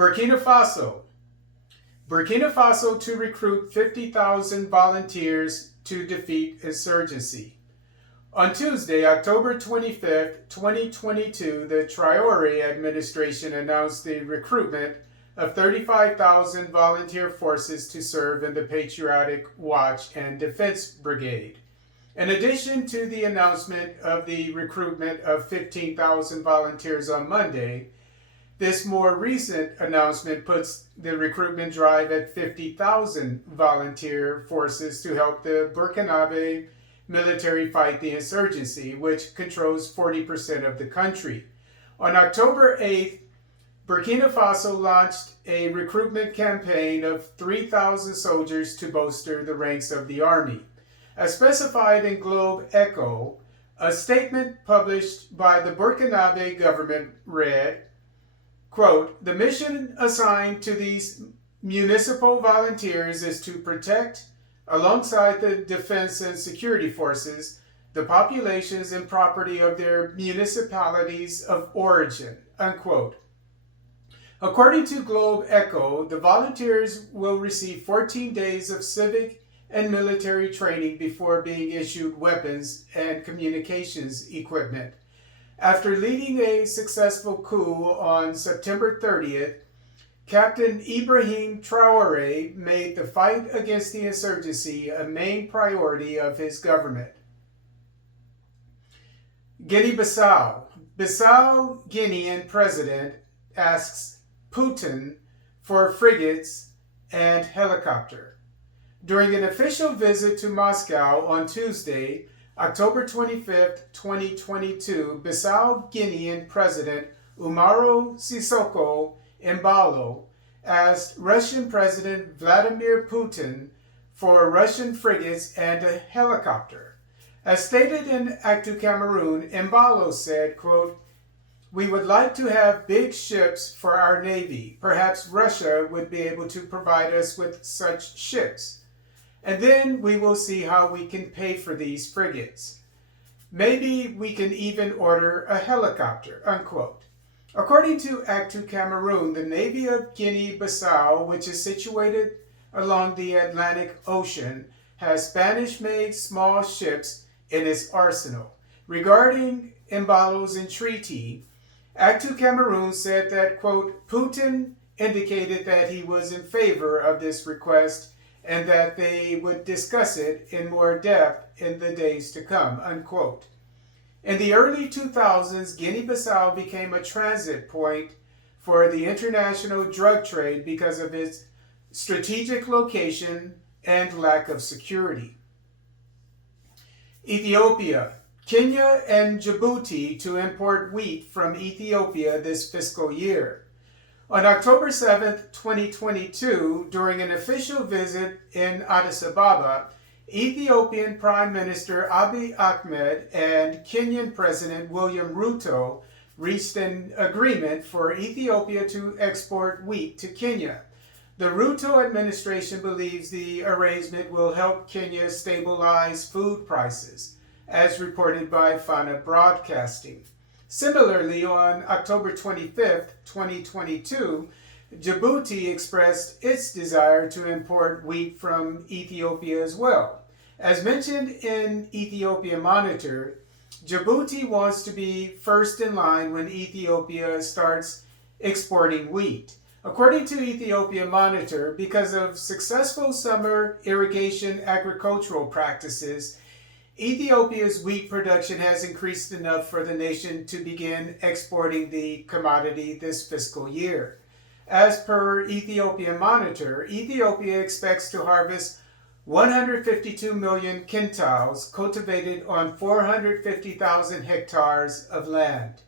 Burkina Faso. Burkina Faso to recruit 50,000 volunteers to defeat insurgency. On Tuesday, October 25, 2022, the Traoré administration announced the recruitment of 35,000 volunteer forces to serve in the Patriotic Watch and Defense Brigade. In addition to the announcement of the recruitment of 15,000 volunteers on Monday, this more recent announcement puts the recruitment drive at 50,000 volunteer forces to help the Burkinabe military fight the insurgency, which controls 40% of the country. On October 8th, Burkina Faso launched a recruitment campaign of 3,000 soldiers to bolster the ranks of the army. As specified in Globe Echo, a statement published by the Burkinabe government read, quote, "The mission assigned to these municipal volunteers is to protect, alongside the defense and security forces, the populations and property of their municipalities of origin," unquote. According to Globe Echo, the volunteers will receive 14 days of civic and military training before being issued weapons and communications equipment. After leading a successful coup on September 30th, Captain Ibrahim Traoré made the fight against the insurgency a main priority of his government. Guinea-Bissau. Bissau-Guinean president asks Putin for frigates and helicopter. During an official visit to Moscow on Tuesday, October 25, 2022, Bissau-Guinean President Umaro Sissoco Embalo asked Russian President Vladimir Putin for Russian frigates and a helicopter. As stated in Actu Cameroun, Embalo said, quote, "We would like to have big ships for our navy. Perhaps Russia would be able to provide us with such ships. And then we will see how we can pay for these frigates. Maybe we can even order a helicopter," unquote. According to Actu Cameroun, the Navy of Guinea-Bissau, which is situated along the Atlantic Ocean, has Spanish-made small ships in its arsenal. Regarding Embalo's entreaty, Actu Cameroun said that, quote, "Putin indicated that he was in favor of this request and that they would discuss it in more depth in the days to come," unquote. In the early 2000s, Guinea-Bissau became a transit point for the international drug trade because of its strategic location and lack of security. Ethiopia. Kenya and Djibouti to import wheat from Ethiopia this fiscal year. On October 7, 2022, during an official visit in Addis Ababa, Ethiopian Prime Minister Abiy Ahmed and Kenyan President William Ruto reached an agreement for Ethiopia to export wheat to Kenya. The Ruto administration believes the arrangement will help Kenya stabilize food prices, as reported by Fana Broadcasting. Similarly, on October 25, 2022, Djibouti expressed its desire to import wheat from Ethiopia as well. As mentioned in Ethiopia Monitor, Djibouti wants to be first in line when Ethiopia starts exporting wheat. According to Ethiopia Monitor, because of successful summer irrigation agricultural practices, Ethiopia's wheat production has increased enough for the nation to begin exporting the commodity this fiscal year. As per Ethiopia Monitor, Ethiopia expects to harvest 152 million quintals cultivated on 450,000 hectares of land.